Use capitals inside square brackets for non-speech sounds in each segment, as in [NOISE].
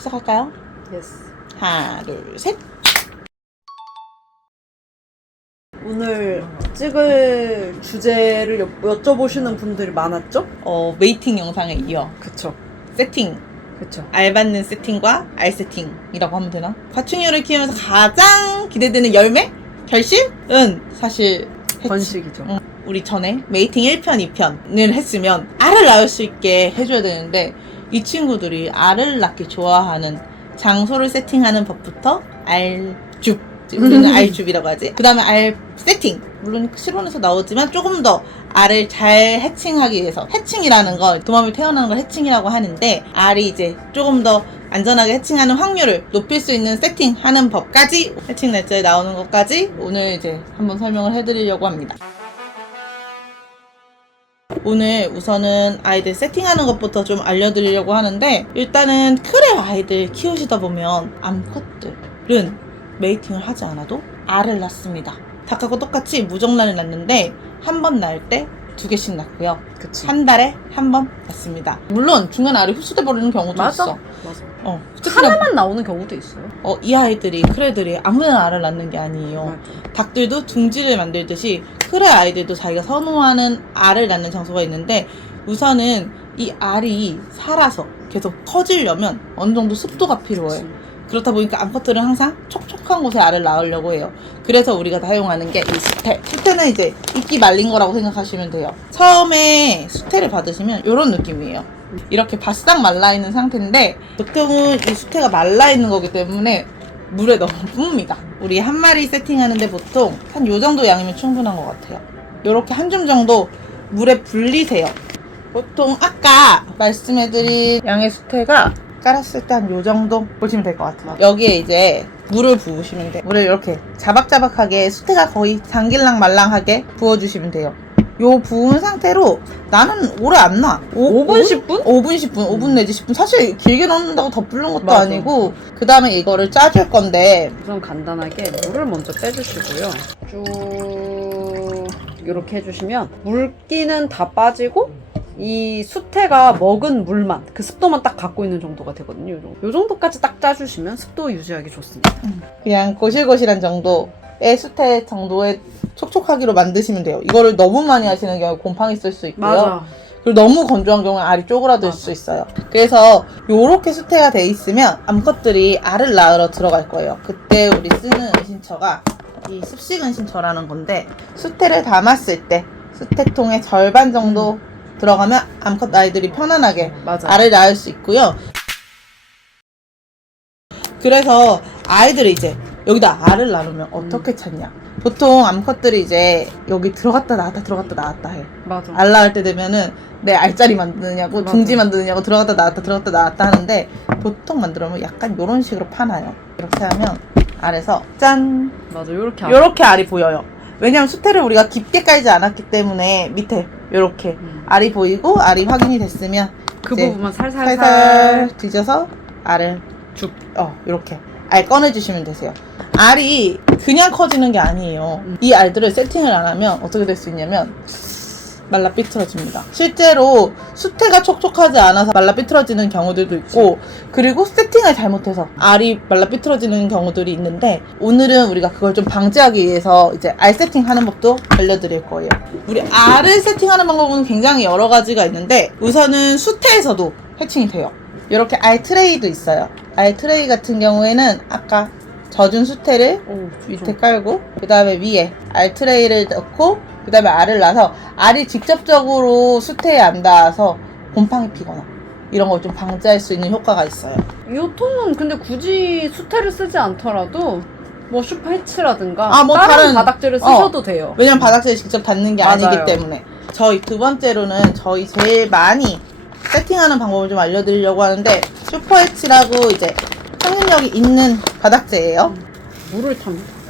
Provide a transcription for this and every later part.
시작할까요? 예스. 하나, 둘, 셋. 오늘 찍을 주제를 여, 여쭤보시는 분들이 많았죠? 어, 웨이팅 영상에 이어 그쵸. 세팅, 그쵸. 알 받는 세팅과 알 세팅이라고 하면 되나? 과충류를 키우면서 가장 기대되는 열매? 결실은 사실 해치. 번식이죠. 응. 우리 전에 메이팅 1편, 2편을 했으면 알을 낳을 수 있게 해줘야 되는데 이 친구들이 알을 낳기 좋아하는 장소를 세팅하는 법부터 알줍 우리는 [LAUGHS] 알줍이라고 하지 그 다음에 알 세팅 물론 실온에서 나오지만 조금 더 알을 잘 해칭하기 위해서 해칭이라는 걸 도마뱀이 태어나는 걸 해칭이라고 하는데 알이 이제 조금 더 안전하게 해칭하는 확률을 높일 수 있는 세팅하는 법까지 해칭 날짜에 나오는 것까지 오늘 이제 한번 설명을 해드리려고 합니다. 오늘 우선은 아이들 세팅하는 것부터 좀 알려드리려고 하는데 일단은 크레 아이들 키우시다 보면 암컷들은 메이팅을 하지 않아도 알을 낳습니다. 닭하고 똑같이 무정란을 낳는데 한 번 낳을 때 두 개씩 낳고요. 그치. 한 달에 한 번 낳습니다. 물론 중간에 알이 흡수돼 버리는 경우도 맞아. 있어. 맞아. 어, 특히나 하나만 나오는 경우도 있어요. 어, 이 아이들이 크레들이 아무데나 알을 낳는 게 아니에요. 맞아. 닭들도 둥지를 만들듯이 크레 아이들도 자기가 선호하는 알을 낳는 장소가 있는데 우선은 이 알이 살아서 계속 커지려면 어느 정도 습도가 필요해요. 그렇다 보니까 암컷들은 항상 촉촉한 곳에 알을 낳으려고 해요. 그래서 우리가 사용하는 게 이 수태. 수태는 이제 이끼 말린 거라고 생각하시면 돼요. 처음에 수태를 받으시면 이런 느낌이에요. 이렇게 바싹 말라있는 상태인데 보통은 이 수태가 말라있는 거기 때문에 물에 너무 뿝니다. 우리 한 마리 세팅하는데 보통 한 요 정도 양이면 충분한 것 같아요. 요렇게 한 줌 정도 물에 불리세요. 보통 아까 말씀해드린 양의 수태가 깔았을 때 한 요 정도 보시면 될 것 같아요. 여기에 이제 물을 부으시면 돼요. 물을 이렇게 자박자박하게 수태가 거의 잠길랑 말랑하게 부어주시면 돼요. 요 부은 상태로 나는 오래 안 나. 5분, 10분? 5분, 10분, 5분 내지 10분. 사실 길게 넣는다고 더 불는 것도 맞아. 아니고, 그 다음에 이거를 짜줄 건데, 우선 간단하게 물을 먼저 빼주시고요. 쭉 이렇게 해주시면 물기는 다 빠지고 이 수태가 먹은 물만 그 습도만 딱 갖고 있는 정도가 되거든요. 요 정도. 요 정도까지 딱 짜주시면 습도 유지하기 좋습니다. 그냥 고실고실한 정도 의 수태 정도의 촉촉하기로 만드시면 돼요. 이거를 너무 많이 하시는 경우에 곰팡이 쓸 수 있고요. 그리고 너무 건조한 경우에 알이 쪼그라들 맞아. 수 있어요. 그래서 요렇게 수태가 돼 있으면 암컷들이 알을 낳으러 들어갈 거예요. 그때 우리 쓰는 은신처가 이 습식 은신처라는 건데 수태를 담았을 때 수태통의 절반 정도 들어가면 암컷 아이들이 편안하게 맞아. 알을 낳을 수 있고요. 그래서 아이들이 이제 여기다 알을 낳으면 어떻게 찾냐? 보통 암컷들이 이제 여기 들어갔다 나왔다 들어갔다 나왔다 해. 맞아. 알 낳을 때 되면은 내 알짜리 만드느냐고 맞아. 둥지 만드느냐고 들어갔다 나왔다 들어갔다 나왔다 하는데 보통 만들면 약간 이런 식으로 파나요. 이렇게 하면 알에서 짠 맞아. 요렇게 안- 요렇게 알이 보여요. 왜냐면 수태를 우리가 깊게 깔지 않았기 때문에 밑에 요렇게 음. 알이 보이고 알이 확인이 됐으면 그 이제 부분만 살살살 살살 뒤져서 알을 쭉, 어, 이렇게 알 꺼내주시면 되세요. 알이 그냥 커지는 게 아니에요. 음. 이 알들을 세팅을 안 하면 어떻게 될 수 있냐면 말라 삐뚤어집니다. 실제로 수태가 촉촉하지 않아서 말라 삐뚤어지는 경우들도 있고 그리고 세팅을 잘못해서 알이 말라 삐뚤어지는 경우들이 있는데 오늘은 우리가 그걸 좀 방지하기 위해서 이제 알 세팅하는 법도 알려드릴 거예요. 우리 알을 세팅하는 방법은 굉장히 여러 가지가 있는데 우선은 수태에서도 해칭이 돼요. 이렇게 알 트레이도 있어요. 알 트레이 같은 경우에는 아까 젖은 수태를 오, 밑에 깔고 그 다음에 위에 알 트레이를 넣고 그 다음에 알을 낳아서 알이 직접적으로 수태에 안 닿아서 곰팡이 피거나 이런 걸 좀 방지할 수 있는 효과가 있어요. 이 통은 근데 굳이 수태를 쓰지 않더라도 뭐 슈퍼 해치라든가 아, 뭐 다른, 다른- 바닥재를 어. 쓰셔도 돼요. 왜냐면 바닥재에 직접 닿는 게 맞아요. 아니기 때문에 저희 두 번째로는 저희 제일 많이 세팅하는 방법을 좀 알려드리려고 하는데 슈퍼에치라고 이제 청진력이 있는 바닥재예요. 물을 탑니다.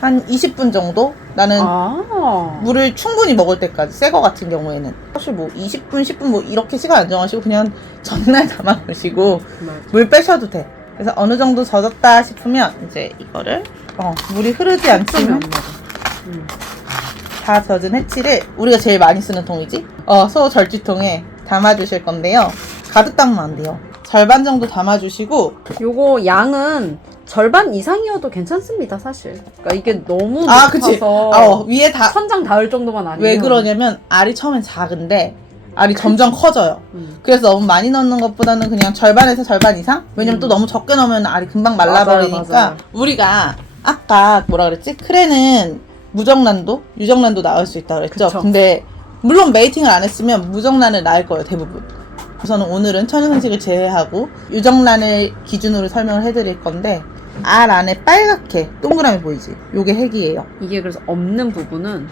한 20분 정도 나는 아. 물을 충분히 먹을 때까지 새거 같은 경우에는 사실 뭐 20분 10분 뭐 이렇게 시간 안 정하시고 그냥 [LAUGHS] 전날 담아 놓으시고 맞아. 물 빼셔도 돼 그래서 어느 정도 젖었다 싶으면 이제 이거를 어, 물이 흐르지 않지만. 음. 다 젖은 해치를 우리가 제일 많이 쓰는 통이지 어, 소 절취통에 담아 주실 건데요 가득 담으면 안 돼요 절반 정도 담아주시고 요거 양은 절반 이상이어도 괜찮습니다, 사실. 그러니까 이게 너무 아 그치 높아서 어, 위에 다왜 천장 닿을 정도만 아니면 그러냐면 알이 처음엔 작은데 알이 점점 커져요 음. 그래서 너무 많이 넣는 것보다는 그냥 절반에서 절반 이상? 왜냐면 음. 또 너무 적게 넣으면 알이 금방 말라버리니까 맞아요, 맞아요. 우리가 아까 뭐라 그랬지? 크레는 무정란도, 유정란도 나올 수 있다 그랬죠? 그쵸. 근데 물론 메이팅을 안 했으면 무정란을 낳을 거예요 대부분 우선은 오늘은 천연생식을 제외하고 유정란을 기준으로 설명을 해드릴 건데 알 안에 빨갛게 동그라미 보이지? 요게 핵이에요 이게 그래서 없는 부분은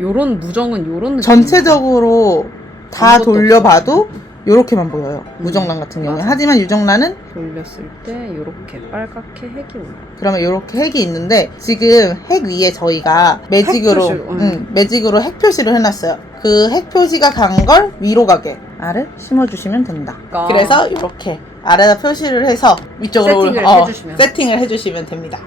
요런 무정은 요런 느낌. 전체적으로 다 아무것도 돌려봐도 요렇게만 보여요 무정란 같은 경우에 맞아. 하지만 유정란은 돌렸을 때 요렇게 빨갛게 핵이 올라. 그러면 이렇게 핵이 있는데 지금 핵 위에 저희가 매직으로 표시로, 음. 응, 매직으로 핵 표시를 해놨어요. 그 핵 표시가 간 걸 위로 가게 알을 심어주시면 된다. 그러니까 그래서 이렇게 아래다 표시를 해서 위쪽으로 세팅을 어, 해주시면. 세팅을 해주시면 됩니다.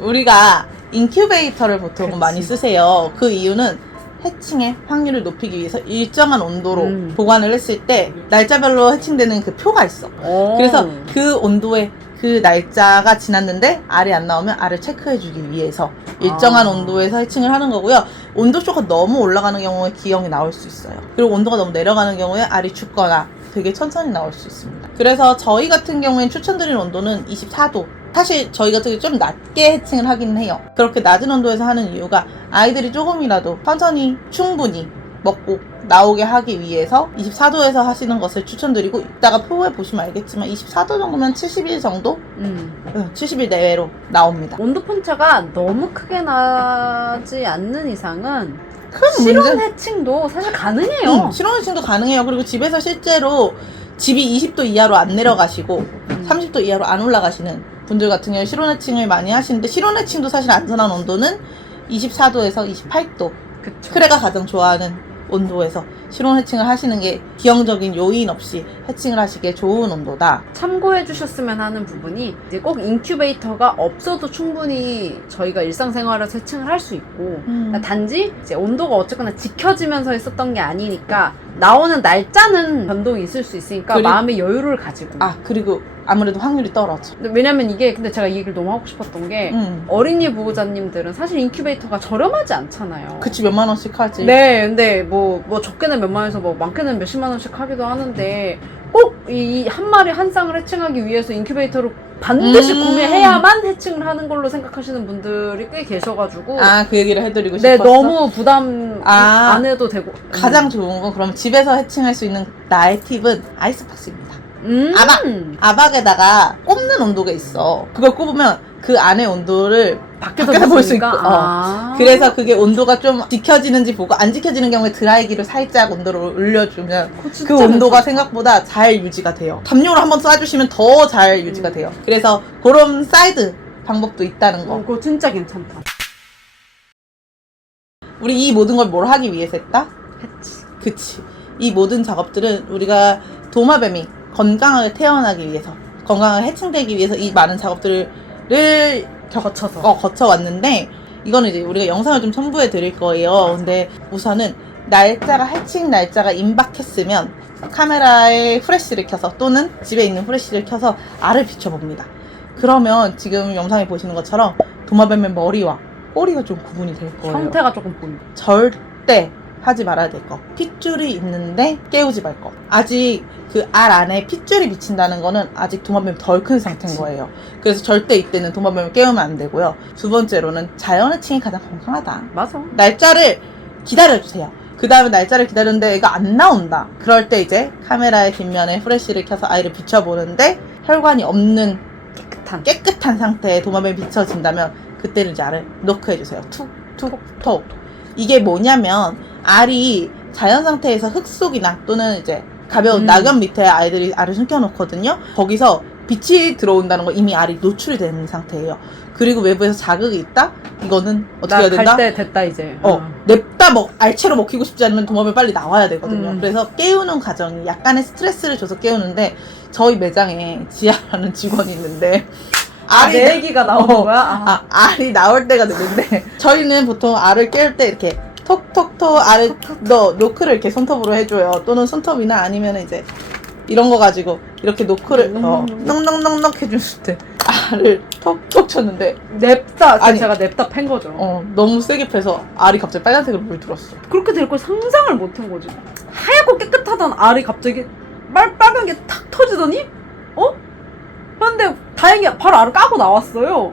우리가 인큐베이터를 보통 그치. 많이 쓰세요. 그 이유는 해칭의 확률을 높이기 위해서 일정한 온도로 음. 보관을 했을 때 날짜별로 해칭되는 그 표가 있어. 어. 그래서 그 온도에 그 날짜가 지났는데 알이 안 나오면 알을 체크해주기 위해서 일정한 아. 온도에서 해칭을 하는 거고요. 온도초가 너무 올라가는 경우에 기형이 나올 수 있어요. 그리고 온도가 너무 내려가는 경우에 알이 죽거나 되게 천천히 나올 수 있습니다. 그래서 저희 같은 경우엔 추천드리는 온도는 24도. 사실 저희 같은 경우 좀 낮게 해칭을 하긴 해요. 그렇게 낮은 온도에서 하는 이유가 아이들이 조금이라도 천천히 충분히 먹고 나오게 하기 위해서 24도에서 하시는 것을 추천드리고 이따가 표에 보시면 알겠지만 24도 정도면 70일 정도? 음. 응, 70일 내외로 나옵니다. 온도 편차가 너무 크게 나지 않는 이상은 큰 실온 문제 해칭도 사실 가능해요. 응, 실온 해칭도 가능해요. 그리고 집에서 실제로 집이 20도 이하로 안 내려가시고 음. 30도 이하로 안 올라가시는 분들 같은 경우에 실온해칭을 많이 하시는데 실온해칭도 사실 안전한 온도는 24도에서 28도 그쵸. 크레가 가장 좋아하는 온도에서 실온 해칭을 하시는 게 기형적인 요인 없이 해칭을 하시기에 좋은 온도다. 참고해 주셨으면 하는 부분이 이제 꼭 인큐베이터가 없어도 충분히 저희가 일상생활에서 해칭을 할 수 있고 그러니까 단지 이제 온도가 어쨌거나 지켜지면서 했었던 게 아니니까 나오는 날짜는 변동이 있을 수 있으니까 그리고- 마음의 여유를 가지고 아 그리고 아무래도 확률이 떨어져. 근데 왜냐면 이게 근데 제가 이 얘기를 너무 하고 싶었던 게 음. 어린이 보호자님들은 사실 인큐베이터가 저렴하지 않잖아요. 그치 몇만 원씩 하지. 네, 근데 뭐, 뭐 적게는 몇만 원에서 뭐 많게는 몇십만 원씩 하기도 하는데 꼭 이 한 마리 한 쌍을 해칭하기 위해서 인큐베이터를 반드시 음. 구매해야만 해칭을 하는 걸로 생각하시는 분들이 꽤 계셔가지고 아 그 얘기를 해드리고 네, 싶었어. 너무 부담 아. 안 해도 되고 가장 좋은 건 그럼 집에서 해칭할 수 있는 나의 팁은 아이스박스입니다. 음. 아박! 아박에다가 꼽는 온도가 있어. 그걸 꼽으면 그 안의 온도를 밖에서, 밖에서 볼 수? 있고, 어. 아. 그래서 그게 온도가 좀 지켜지는지 보고 안 지켜지는 경우에 드라이기로 살짝 온도를 올려주면 그 온도가. 생각보다 잘 유지가 돼요. 담요를 한번 쏴주시면 더 잘 유지가 음. 돼요. 그래서 그런 사이드 방법도 있다는 거. 어, 그거 진짜 괜찮다. 우리 이 모든 걸 뭘 하기 위해서 했다? 해치. 그치. 이 모든 작업들은 우리가 도마뱀이 건강하게 태어나기 위해서, 건강하게 해칭되기 위해서 이 많은 작업들을 겪- 거쳐서. 어, 거쳐 왔는데, 이거는 이제 우리가 영상을 좀 첨부해 드릴 거예요. 근데 우선은 날짜가, 해칭 날짜가 임박했으면 카메라에 후레쉬를 켜서 또는 집에 있는 후레쉬를 켜서 알을 비춰봅니다. 그러면 지금 영상에 보시는 것처럼 도마뱀의 머리와 꼬리가 좀 구분이 될 거예요. 형태가 조금 보인다. 절대 하지 말아야 될 거. 핏줄이 있는데 깨우지 말 거. 아직 그 알 안에 핏줄이 비친다는 거는 아직 도마뱀이 덜 큰 상태인. 거예요. 그래서 절대 이때는 도마뱀을 깨우면 안 되고요. 두 번째로는 자연해칭이 가장 건강하다. 맞아. 날짜를 기다려주세요. 그 다음에 날짜를 기다렸는데 애가 안 나온다. 그럴 때 이제 카메라의 뒷면에 프레쉬를 켜서 아이를 비춰보는데 혈관이 없는 깨끗한. 깨끗한 상태에 도마뱀이 비춰진다면 그때는 이제 알을 넣고 해주세요. 툭, 툭, 톡. 이게 뭐냐면 알이 자연 상태에서 흙 속이나 또는 이제 가벼운 음. 낙엽 밑에 아이들이 알을 숨겨놓거든요. 거기서 빛이 들어온다는 건 이미 알이 노출이 되는 상태예요. 그리고 외부에서 자극이 있다? 이거는 어떻게 해야 된다? 나갈 때 됐다 이제. 어, 냅다 먹, 알채로 먹히고 싶지 않으면 도마뱀 빨리 나와야 되거든요. 음. 그래서 깨우는 과정이 약간의 스트레스를 줘서 깨우는데 저희 매장에 지아라는 직원이 있는데 아, 알이 내 얘기가 나오는 어. 거야? 아. 아, 알이 나올 때가 되는데 [LAUGHS] 저희는 보통 알을 깨울 때 이렇게 톡톡톡 아래 너 노크를 이렇게 손톱으로 해줘요. 또는 손톱이나 아니면 이제 이런 거 가지고 이렇게 노크를 어, 음. 넉넉넉넉 해줬을 때 알을 톡톡 쳤는데 냅다 아니. 제가 냅다 팬 거죠. 어, 너무 세게 패서 알이 갑자기 빨간색으로 물들었어. 그렇게 될 걸 상상을 못 한 거지. 하얗고 깨끗하던 알이 갑자기 빨, 빨간 게 탁 터지더니 어? 그런데 다행히 바로 알을 까고 나왔어요.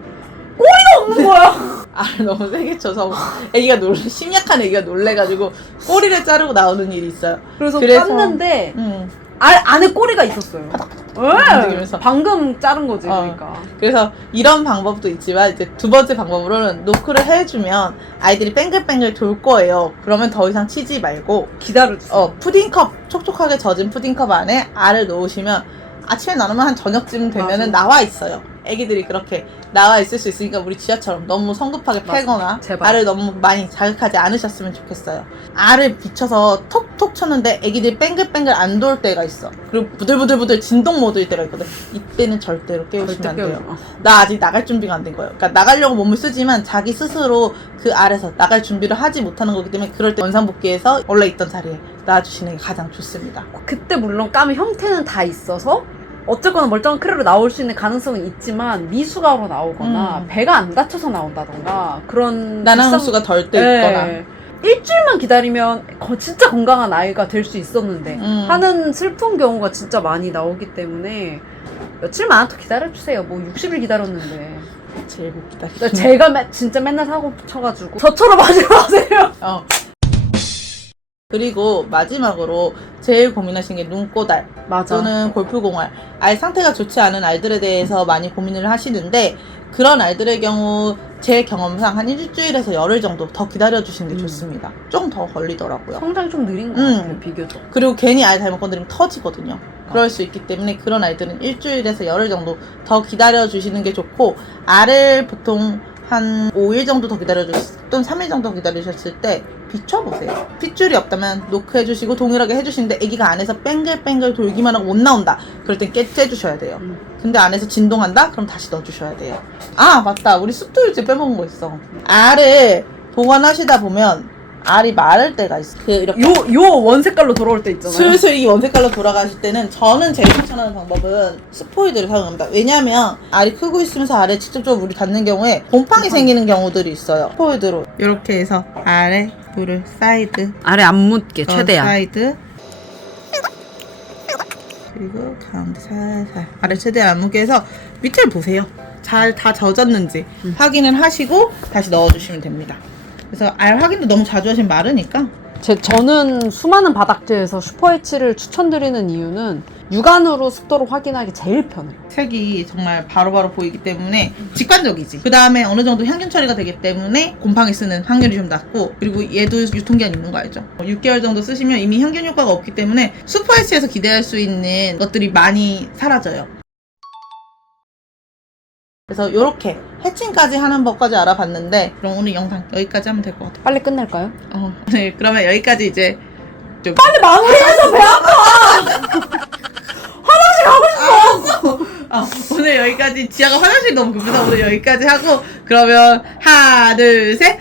꼬리가 없는 거야. 알을 [LAUGHS] 너무 세게 쳐서 애기가 놀 심약한 애기가 놀래가지고 꼬리를 자르고 나오는 일이 있어요. 그래서, 그래서- 깠는데 음. 알 안에 꼬리가 있었어요. 움직이면서. 네, 방금 자른 거지 어. 그러니까. 그래서 이런 방법도 있지만 이제 두 번째 방법으로는 노크를 해주면 아이들이 뱅글뱅글 돌 거예요. 그러면 더 이상 치지 말고 기다려주세요. 어 푸딩컵 촉촉하게 젖은 푸딩컵 안에 알을 넣으시면 아침에 나누면 한 저녁쯤 되면은. 나와 있어요. 애기들이 그렇게 나와 있을 수 있으니까 우리 지아처럼 너무 성급하게 맞아. 패거나 제발. 알을 너무 많이 자극하지 않으셨으면 좋겠어요. 알을 비춰서 톡톡 쳤는데 애기들이 뱅글뱅글 안 돌 때가 있어. 그리고 부들부들부들 진동 모드일 때가 있거든. 이때는 절대로 깨우시면 안 돼요. 깨우지 마. 나 아직 나갈 준비가 안 된 거예요. 그러니까 나가려고 몸을 쓰지만 자기 스스로 그 알에서 나갈 준비를 하지 못하는 거기 때문에 그럴 때 원상복귀해서 원래 있던 자리에 놔주시는 게 가장 좋습니다. 그때 물론 까면 형태는 다 있어서 어쨌거나 멀쩡한 크레로 나올 수 있는 가능성은 있지만 미수가로 나오거나 음. 배가 안 다쳐서 나온다던가 그런 나나운 비싼- 수가 덜때 네. 있거나. 일주일만 기다리면 거- 진짜 건강한 아이가 될 수 있었는데 음. 하는 슬픈 경우가 진짜 많이 나오기 때문에 며칠만 더 기다려주세요. 뭐 60일 기다렸는데 제일 못 기다려. 나 제가 매- 진짜 맨날 사고 쳐가지고 저처럼 하지 마세요. 어. 그리고 마지막으로 제일 고민하신 게 눈꼬달 맞아. 또는 골프공알 알 상태가 좋지 않은 알들에 대해서 많이 고민을 하시는데 그런 알들의 경우 제 경험상 한 일주일에서 열흘 정도 더 기다려 주시는 게 음. 좋습니다. 좀 더 걸리더라고요. 성장이 좀 느린 것 음. 같아요. 비교적. 그리고 괜히 알 잘못 건드리면 터지거든요. 그럴 수 있기 때문에 그런 아이들은 일주일에서 열흘 정도 더 기다려 주시는 게 좋고 알을 보통 한 5일 정도 더 기다려 주셨 또는 3일 정도 기다리셨을 때 비춰보세요. 핏줄이 없다면 노크해 주시고 동일하게 해주시는데 아기가 안에서 뱅글뱅글 돌기만 하고 못 나온다. 그럴 땐깨 주셔야 돼요. 음. 근데 안에서 진동한다? 그럼 다시 넣어주셔야 돼요. 아 맞다. 우리 쑥도일제 빼먹은 거 있어. 알을 보관하시다 보면 알이 마를 때가 있어. 그 이렇게 요, 요 원 색깔로 돌아올 때 있잖아요. 슬슬 이 원색깔로 돌아가실 때는 저는 제일 추천하는 방법은 스포이드를 사용합니다. 왜냐하면 알이 크고 있으면서 알에 직접적으로 물이 닿는 경우에 곰팡이. 생기는 경우들이 있어요. 스포이드로 이렇게 해서 아래 물을 사이드 아래 안 묻게 어, 최대한. 사이드 그리고 가운데 살살 아래 최대한 안 묻게 해서 밑을 보세요. 잘 다 젖었는지 음. 확인을 하시고 다시 넣어주시면 됩니다. 그래서 알 확인도 너무 자주 하시면 마르니까 제, 저는 수많은 바닥재에서 슈퍼H를 추천드리는 이유는 육안으로 습도를 확인하기 제일 편해요. 색이 정말 바로바로 보이기 때문에 직관적이지. 그 다음에 어느 정도 향균 처리가 되기 때문에 곰팡이 쓰는 확률이 좀 낮고 그리고 얘도 유통기한 있는 거 알죠? 6개월 정도 쓰시면 이미 향균 효과가 없기 때문에 슈퍼에스에서 기대할 수 있는 것들이 많이 사라져요. 그래서 이렇게 해칭까지 하는 법까지 알아봤는데 그럼 오늘 영상 여기까지 하면 될 것 같아요. 빨리 끝낼까요? 어, 네, 그러면 여기까지 이제 좀 빨리 마무리해서 배 아파! 어, 오늘 여기까지 지아가 화장실 너무 급해서 오늘 여기까지 하고 그러면 하나 둘 셋